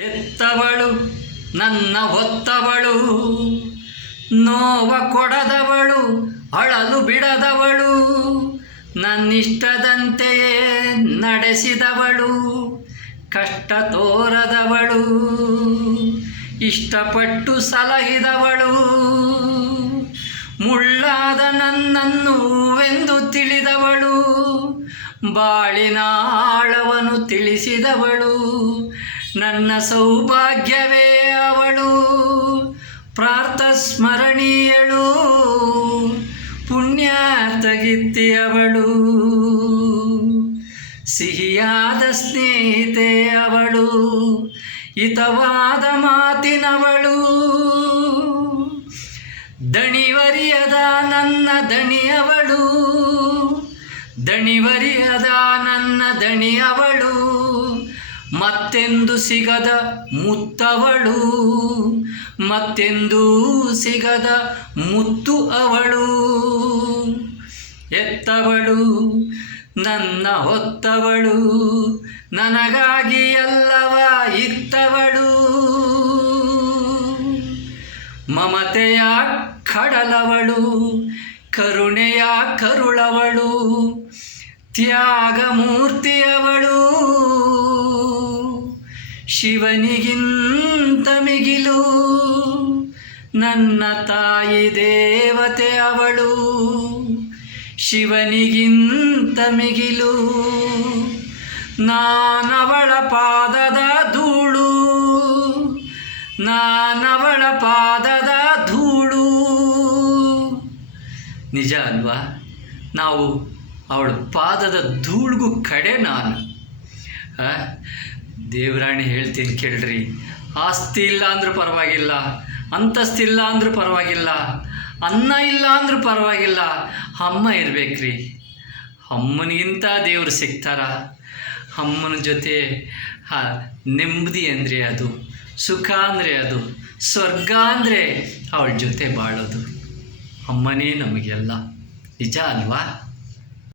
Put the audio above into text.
ಹೆತ್ತವಳು ನನ್ನ ಹೊತ್ತವಳು, ನೋವ ಕೊಡದವಳು, ಅಳಲು ಬಿಡದವಳು, ನನ್ನಿಷ್ಟದಂತೆಯೇ ನಡೆಸಿದವಳು, ಕಷ್ಟ ತೋರದವಳು, ಇಷ್ಟಪಟ್ಟು ಸಲಹಿದವಳು, ಮುಳ್ಳಾದ ನನ್ನನ್ನು ಎಂದು ತಿಳಿದವಳು, ಬಾಳಿನ ಆಳವನ್ನು ತಿಳಿಸಿದವಳು, ನನ್ನ ಸೌಭಾಗ್ಯವೇ ಅವಳು, ಪ್ರಾರ್ಥ ಸ್ಮರಣೀಯಳು, ಪುಣ್ಯ ತಗಿತ್ತಿಯವಳು, ಸಿಹಿಯಾದ ಸ್ನೇಹಿತೆ ಅವಳು, ಹಿತವಾದ ಮಾತಿನವಳು, ದಣಿವರಿಯದ ನನ್ನ ದಣಿಯವಳು, ದಣಿವರಿಯದ ನನ್ನ ದಣಿಯವಳು, ಮತ್ತೆಂದು ಸಿಗದ ಮುತ್ತವಳು, ಮತ್ತೆಂದೂ ಸಿಗದ ಮುತ್ತು ಅವಳು, ಎತ್ತವಳು ನನ್ನ ಹೊತ್ತವಳು, ನನಗಾಗಿ ಎಲ್ಲವ ಇತ್ತವಳು, ಮಮತೆಯ ಕಡಲವಳು, ಕರುಣೆಯ ಕರುಳವಳು, ತ್ಯಾಗ ಮೂರ್ತಿಯವಳು, ಶಿವನಿಗಿಂತ ಮಿಗಿಲು ನನ್ನ ತಾಯಿ ದೇವತೆ ಅವಳು, ಶಿವನಿಗಿಂತ ಮಿಗಿಲು ನಾನವಳ ಪಾದದ ಧೂಳು, ನಾನವಳ ಪಾದದ ಧೂಳು. ನಿಜ ಅಲ್ವಾ? ನಾವು ಅವಳ ಪಾದದ ಧೂಳಿಗೂ ಕಡೆ ನಾನು. ದೇವರಾಣಿ ಹೇಳ್ತೀನಿ ಕೇಳ್ರಿ, ಆಸ್ತಿ ಇಲ್ಲ ಅಂದರೂ ಪರವಾಗಿಲ್ಲ, ಅಂತಸ್ತಿಲ್ಲ ಅಂದರೂ ಪರವಾಗಿಲ್ಲ, ಅನ್ನ ಇಲ್ಲ ಅಂದರೂ ಪರವಾಗಿಲ್ಲ, ಅಮ್ಮ ಇರಬೇಕ್ರಿ. ಅಮ್ಮನಿಗಿಂತ ದೇವರು ಸಿಗ್ತಾರ? ಅಮ್ಮನ ಜೊತೆ ನೆಮ್ಮದಿ ಅಂದರೆ ಅದು, ಸುಖ ಅಂದರೆ ಅದು, ಸ್ವರ್ಗ ಅಂದರೆ ಅವಳ ಜೊತೆ ಬಾಳೋದು. ಅಮ್ಮನೇ ನಮಗೆಲ್ಲ. ನಿಜ ಅಲ್ವಾ?